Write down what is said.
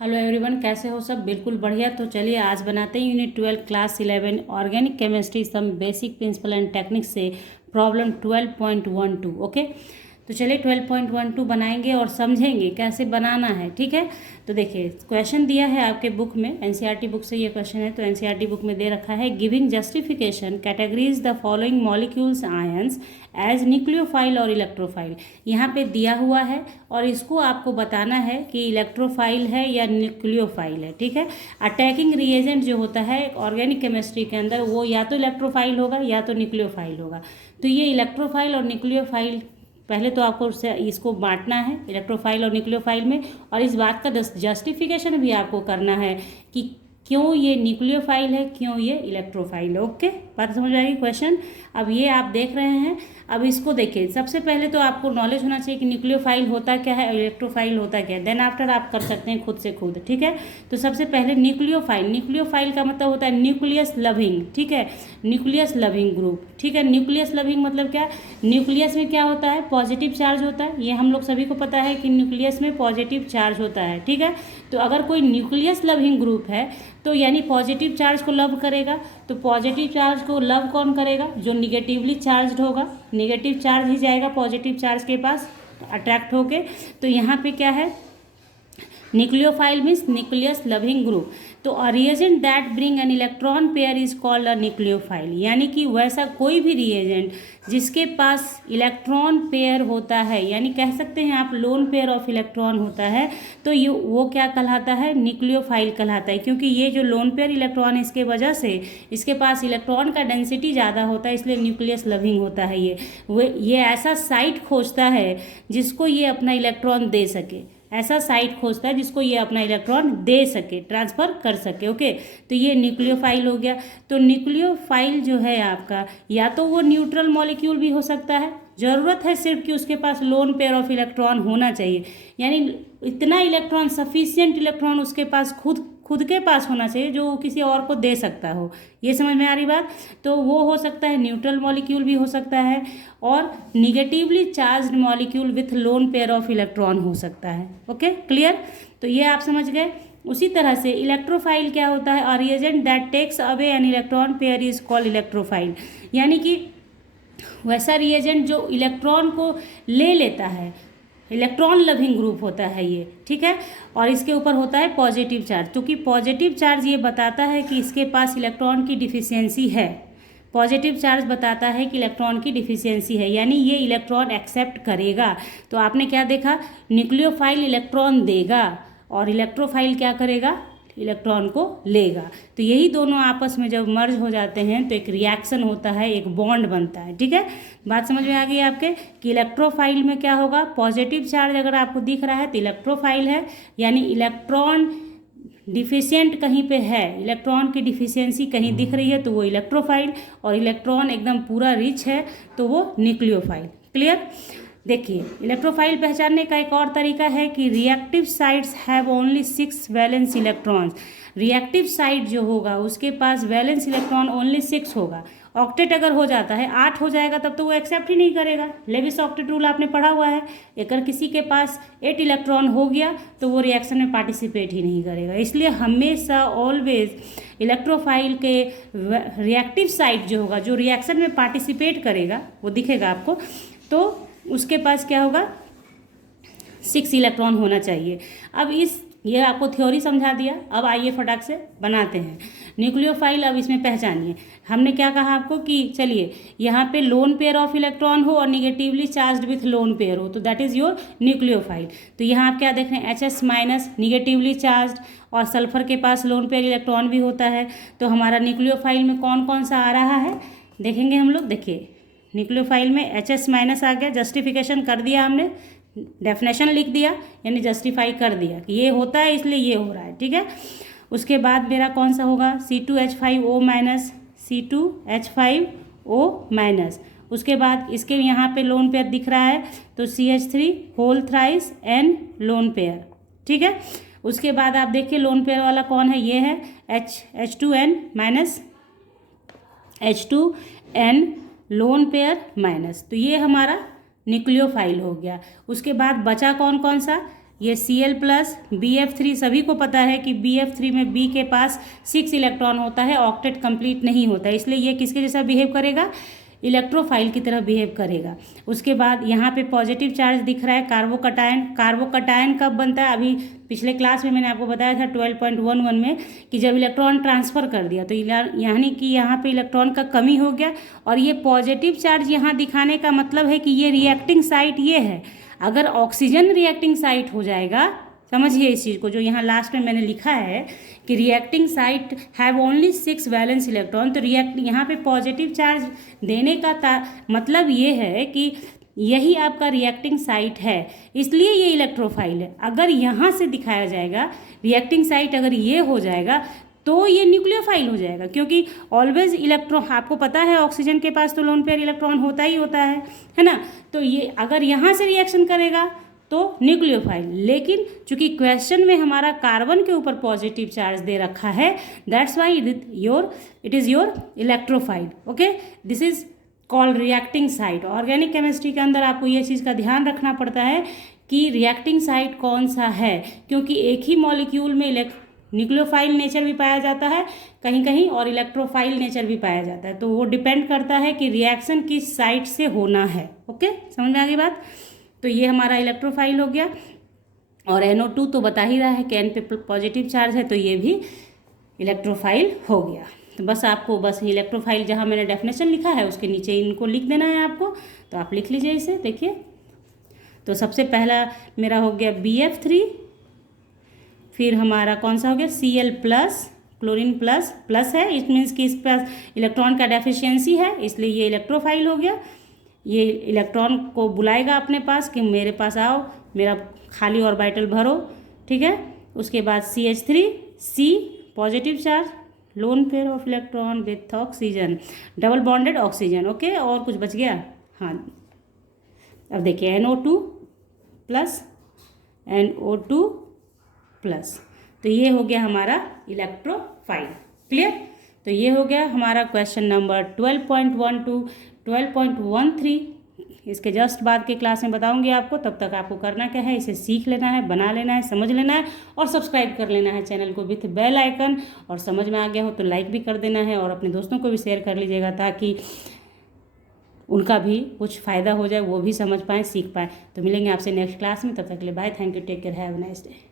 Hello everyone, कैसे हो सब? बिल्कुल बढ़िया। तो चलिए आज बनाते हैं unit 12 class 11 organic chemistry some basic principle and techniques से प्रॉब्लम 12.12। ओके, तो चलिए 12.12 बनाएंगे और समझेंगे कैसे बनाना है। ठीक है, तो देखिए क्वेश्चन दिया है आपके बुक में, एनसीईआरटी बुक से ये क्वेश्चन है। तो एनसीईआरटी बुक में दे रखा है giving justification categories the following molecules ions as nucleophile और इलेक्ट्रोफाइल। यहाँ पे दिया हुआ है और इसको आपको बताना है कि इलेक्ट्रोफाइल है या न्यूक्लियोफाइल है। ठीक है, अटैकिंग रिएजेंट जो होता है ऑर्गेनिक केमिस्ट्री के अंदर वो या तो इलेक्ट्रोफाइल होगा या तो न्यूक्लियोफाइल होगा। तो ये इलेक्ट्रोफाइल और न्यूक्लियोफाइल पहले तो आपको इसको बांटना है इलेक्ट्रोफाइल और न्यूक्लियोफाइल में, और इस बात का जस्टिफिकेशन भी आपको करना है कि क्यों ये न्यूक्लियोफाइल है, क्यों ये इलेक्ट्रोफाइल है। ओके, बात समझ आएगी क्वेश्चन। अब ये आप देख रहे हैं, अब इसको देखिए। सबसे पहले तो आपको नॉलेज होना चाहिए कि न्यूक्लियोफाइल होता क्या है और इलेक्ट्रोफाइल होता क्या है, देन आफ्टर आप कर सकते हैं खुद से खुद। ठीक है, तो सबसे पहले न्यूक्लियोफाइल का मतलब होता है न्यूक्लियस लविंग। ठीक है, न्यूक्लियस लविंग ग्रुप। ठीक है, न्यूक्लियस लविंग मतलब क्या? न्यूक्लियस में क्या होता है? पॉजिटिव चार्ज होता है। ये हम लोग सभी को पता है कि न्यूक्लियस में पॉजिटिव चार्ज होता है। ठीक है, तो अगर कोई न्यूक्लियस लविंग ग्रुप है तो यानी पॉजिटिव चार्ज को लव करेगा। तो पॉजिटिव चार्ज को लव कौन करेगा? जो निगेटिवली चार्ज होगा, निगेटिव चार्ज ही जाएगा पॉजिटिव चार्ज के पास अट्रैक्ट होके। तो यहाँ पे क्या है? Nucleophile means nucleus loving group. तो a reagent that bring an electron pair is called a nucleophile. यानी कि वैसा कोई भी रिएजेंट जिसके पास इलेक्ट्रॉन पेयर होता है, यानी कह सकते हैं आप लोन पेयर ऑफ इलेक्ट्रॉन होता है, तो ये वो क्या कहलाता है? न्यूक्लियोफाइल कहलाता है। क्योंकि ये जो लोन पेयर इलेक्ट्रॉन है इसके वजह से इसके पास इलेक्ट्रॉन का डेंसिटी ज़्यादा होता है, इसलिए न्यूक्लियस लविंग होता है। ये ऐसा साइट खोजता है जिसको ये अपना इलेक्ट्रॉन दे सके, ऐसा साइट खोजता है जिसको ये अपना इलेक्ट्रॉन दे सके, ट्रांसफ़र कर सके। ओके, तो ये न्यूक्लियोफाइल हो गया। तो न्यूक्लियोफाइल जो है आपका, या तो वो न्यूट्रल मॉलिक्यूल भी हो सकता है, ज़रूरत है सिर्फ कि उसके पास लोन पेयर ऑफ इलेक्ट्रॉन होना चाहिए, यानी इतना इलेक्ट्रॉन, सफिशियंट इलेक्ट्रॉन उसके पास खुद के पास होना चाहिए जो किसी और को दे सकता हो। ये समझ में आ रही बात? तो वो हो सकता है न्यूट्रल मॉलिक्यूल भी हो सकता है, और negatively charged molecule with lone pair of electron हो सकता है। Okay, clear? तो ये आप समझ गए। उसी तरह से इलेक्ट्रोफाइल क्या होता है? A reagent that takes away an electron pair is called electrophile. यानी कि वैसा रिएजेंट जो इलेक्ट्रॉन को ले लेता है, इलेक्ट्रॉन लविंग ग्रुप होता है ये। ठीक है, और इसके ऊपर होता है पॉजिटिव चार्ज, क्योंकि पॉजिटिव चार्ज ये बताता है कि इसके पास इलेक्ट्रॉन की डिफिशियंसी है। पॉजिटिव चार्ज बताता है कि इलेक्ट्रॉन की डिफिशियंसी है, यानी ये इलेक्ट्रॉन एक्सेप्ट करेगा। तो आपने क्या देखा? न्यूक्लियोफाइल इलेक्ट्रॉन देगा और इलेक्ट्रोफाइल क्या करेगा? इलेक्ट्रॉन को लेगा। तो यही दोनों आपस में जब मर्ज हो जाते हैं तो एक रिएक्शन होता है, एक बॉन्ड बनता है। ठीक है, बात समझ में आ गई आपके कि इलेक्ट्रोफाइल में क्या होगा? पॉजिटिव चार्ज अगर आपको दिख रहा है तो इलेक्ट्रोफाइल है, यानी इलेक्ट्रॉन डिफिशियंट कहीं पे है, इलेक्ट्रॉन की डिफिशियंसी कहीं दिख रही है तो वो इलेक्ट्रोफाइल, और इलेक्ट्रॉन एकदम पूरा रिच है तो वो न्यूक्लियोफाइल। क्लियर? देखिए, इलेक्ट्रोफाइल पहचानने का एक और तरीका है कि reactive sides have only 6 valence electrons. Reactive side जो होगा उसके पास वैलेंस इलेक्ट्रॉन ओनली 6 होगा। ऑक्टेट अगर हो जाता है, 8 हो जाएगा, तब तो वो एक्सेप्ट ही नहीं करेगा। लेविस ऑक्टेट रूल आपने पढ़ा हुआ है। अगर किसी के पास 8 इलेक्ट्रॉन हो गया तो वो रिएक्शन में पार्टिसिपेट ही नहीं करेगा। इसलिए हमेशा ऑलवेज इलेक्ट्रोफाइल के रिएक्टिव साइड जो होगा, जो रिएक्शन में पार्टिसिपेट करेगा, वो दिखेगा आपको, तो उसके पास क्या होगा? 6 इलेक्ट्रॉन होना चाहिए। अब ये आपको थ्योरी समझा दिया। अब आइए फटाक से बनाते हैं न्यूक्लियोफाइल। अब इसमें पहचानिए, हमने क्या कहा आपको कि चलिए यहाँ पे लोन पेयर ऑफ इलेक्ट्रॉन हो और negatively charged with lone pair हो, तो दैट इज़ योर न्यूक्लियोफाइल। तो यहाँ आप क्या देख रहे हैं? HS माइनस निगेटिवली चार्ज्ड, और सल्फर के पास लोन पेयर इलेक्ट्रॉन भी होता है। तो हमारा न्यूक्लियोफाइल में कौन कौन सा आ रहा है देखेंगे हम लोग। देखिए, न्यूक्लियोफाइल में HS माइनस आ गया, जस्टिफिकेशन कर दिया हमने, डेफिनेशन लिख दिया, यानी जस्टिफाई कर दिया कि ये होता है इसलिए ये हो रहा है। ठीक है, उसके बाद मेरा कौन सा होगा? C2H5O minus, C2H5O minus. उसके बाद इसके यहाँ पे लोन पेयर दिख रहा है तो CH3 whole thrice N lone pair. ठीक है, उसके बाद आप देखिए लोन पेयर वाला कौन है? ये है H2N minus H2N lone pair minus. तो ये हमारा न्यूक्लियोफाइल हो गया। उसके बाद बचा कौन कौन सा? ये Cl+, Bf3 सभी को पता है कि Bf3 में B के पास 6 इलेक्ट्रॉन होता है, ऑक्टेट कंप्लीट नहीं होता है, इसलिए ये किसके जैसा बिहेव करेगा, इलेक्ट्रोफाइल की तरह बिहेव करेगा। उसके बाद यहाँ पे पॉजिटिव चार्ज दिख रहा है कार्बोकटायन। कार्बोकटायन कब बनता है, अभी पिछले क्लास में मैंने आपको बताया था 12.11 में कि जब इलेक्ट्रॉन ट्रांसफ़र कर दिया तो यानी कि यहाँ पे इलेक्ट्रॉन का कमी हो गया, और ये पॉजिटिव चार्ज यहाँ दिखाने का मतलब है कि ये रिएक्टिंग साइट ये है। अगर ऑक्सीजन रिएक्टिंग साइट हो जाएगा, समझिए इस चीज़ को, जो यहाँ लास्ट में मैंने लिखा है कि reacting site have only 6 valence electron, तो यहाँ पे पॉजिटिव चार्ज देने का मतलब ये है कि यही आपका रिएक्टिंग साइट है, इसलिए ये इलेक्ट्रोफाइल है। अगर यहाँ से दिखाया जाएगा रिएक्टिंग साइट, अगर ये हो जाएगा तो ये न्यूक्लियोफाइल हो जाएगा, क्योंकि ऑलवेज इलेक्ट्रॉन, आपको पता है ऑक्सीजन के पास तो लोन पेयर इलेक्ट्रॉन होता ही होता है ना। तो ये अगर यहाँ से रिएक्शन करेगा तो न्यूक्लियोफाइल, लेकिन चूंकि क्वेश्चन में हमारा कार्बन के ऊपर पॉजिटिव चार्ज दे रखा है, that's why it is your electrophile. Okay, this is called reacting site. Organic chemistry के अंदर आपको ये चीज़ का ध्यान रखना पड़ता है कि रिएक्टिंग साइट कौन सा है, क्योंकि एक ही मॉलिक्यूल में न्यूक्लियोफाइल नेचर भी पाया जाता है कहीं कहीं और इलेक्ट्रोफाइल नेचर भी पाया जाता है, तो वो डिपेंड करता है कि रिएक्शन किस साइट से होना है। ओके, समझ में आ गई बात। तो ये हमारा इलेक्ट्रोफाइल हो गया, और NO2 तो बता ही रहा है कि N पे पॉजिटिव चार्ज है, तो ये भी इलेक्ट्रोफाइल हो गया। तो बस आपको इलेक्ट्रोफाइल जहाँ मैंने डेफिनेशन लिखा है उसके नीचे इनको लिख देना है आपको, तो आप लिख लीजिए इसे। देखिए, तो सबसे पहला मेरा हो गया Bf3, फिर हमारा कौन सा हो गया Cl+, क्लोरीन प्लस है, इट मीन्स कि इस पास इलेक्ट्रॉन का डेफिशिएंसी है, इसलिए ये इलेक्ट्रोफाइल हो गया। ये इलेक्ट्रॉन को बुलाएगा अपने पास कि मेरे पास आओ, मेरा खाली ऑर्बिटल भरो, ठीक है। उसके बाद CH3, C positive charge, lone pair of electron with oxygen, double bonded oxygen. Okay, और कुछ बच गया, हाँ। अब देखिए NO2+, तो ये हो गया हमारा इलेक्ट्रोफाइल। क्लियर। तो ये हो गया हमारा क्वेश्चन नंबर 12.12, 12.13। इसके जस्ट बाद के क्लास में बताऊंगी आपको। तब तक आपको करना क्या है, इसे सीख लेना है, बना लेना है, समझ लेना है और सब्सक्राइब कर लेना है चैनल को विथ बेल आइकन। और समझ में आ गया हो तो लाइक भी कर देना है और अपने दोस्तों को भी शेयर कर लीजिएगा, ताकि उनका भी कुछ फ़ायदा हो जाए, वो भी समझ पाएँ, सीख पाएँ। तो मिलेंगे आपसे नेक्स्ट क्लास में, तब तक के लिए bye, thank you, take care, have a nice day.